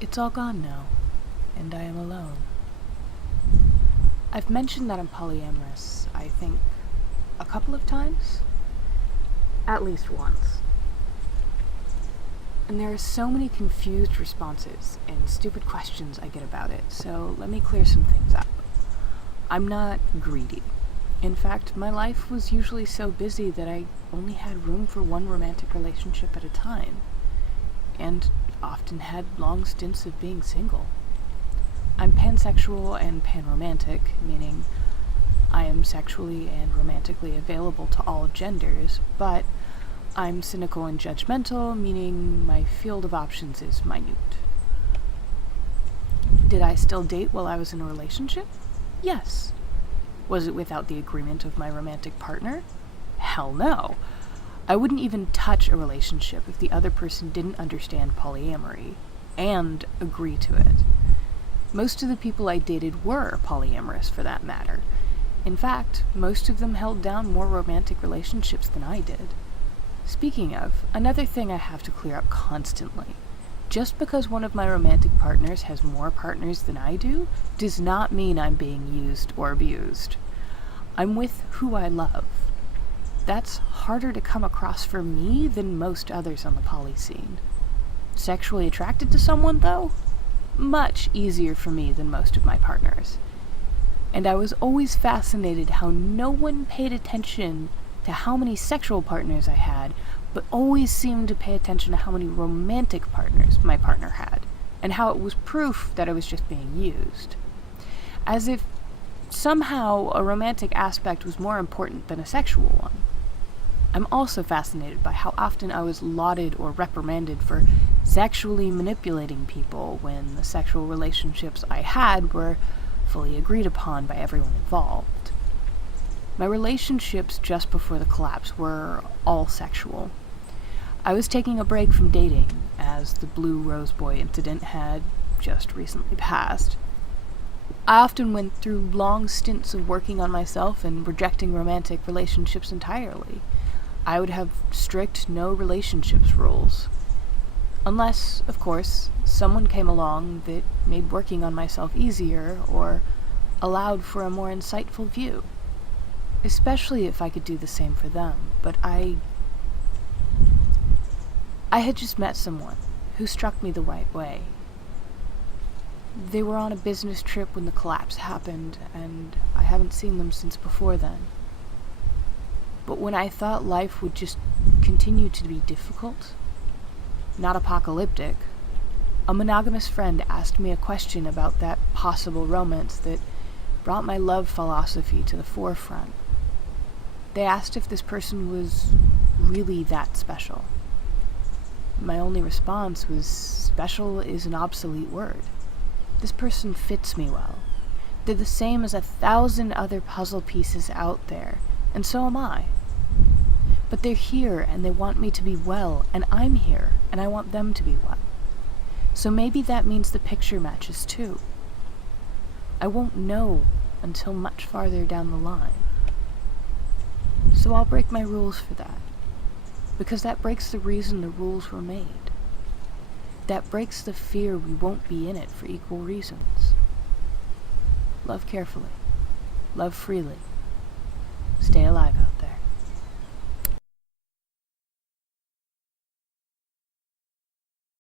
It's all gone now, and I am alone. I've mentioned that I'm polyamorous, I think, a couple of times? At least once. And there are so many confused responses and stupid questions I get about it, so let me clear some things up. I'm not greedy. In fact, my life was usually so busy that I only had room for one romantic relationship at a time, and often had long stints of being single. I'm pansexual and panromantic, meaning I am sexually and romantically available to all genders, but I'm cynical and judgmental, meaning my field of options is minute. Did I still date while I was in a relationship? Yes. Was it without the agreement of my romantic partner? Hell no. I wouldn't even touch a relationship if the other person didn't understand polyamory and agree to it. Most of the people I dated were polyamorous, for that matter. In fact, most of them held down more romantic relationships than I did. Speaking of, another thing I have to clear up constantly. Just because one of my romantic partners has more partners than I do, does not mean I'm being used or abused. I'm with who I love. That's harder to come across for me than most others on the poly scene. Sexually attracted to someone, though? Much easier for me than most of my partners. And I was always fascinated how no one paid attention to how many sexual partners I had, but always seemed to pay attention to how many romantic partners my partner had, and how it was proof that I was just being used. As if somehow a romantic aspect was more important than a sexual one. I'm also fascinated by how often I was lauded or reprimanded for sexually manipulating people when the sexual relationships I had were fully agreed upon by everyone involved. My relationships just before the collapse were all sexual. I was taking a break from dating, as the Blue Rose Boy incident had just recently passed. I often went through long stints of working on myself and rejecting romantic relationships entirely. I would have strict no relationships rules. Unless, of course, someone came along that made working on myself easier or allowed for a more insightful view. Especially if I could do the same for them, but I had just met someone who struck me the right way. They were on a business trip when the collapse happened, and I haven't seen them since before then. But when I thought life would just continue to be difficult, not apocalyptic, a monogamous friend asked me a question about that possible romance that brought my love philosophy to the forefront. They asked if this person was really that special. My only response was, special is an obsolete word. This person fits me well. They're the same as 1,000 other puzzle pieces out there, and so am I. But they're here, and they want me to be well, and I'm here, and I want them to be well. So maybe that means the picture matches too. I won't know until much farther down the line. So I'll break my rules for that, because that breaks the reason the rules were made. That breaks the fear we won't be in it for equal reasons. Love carefully. Love freely. Stay alive,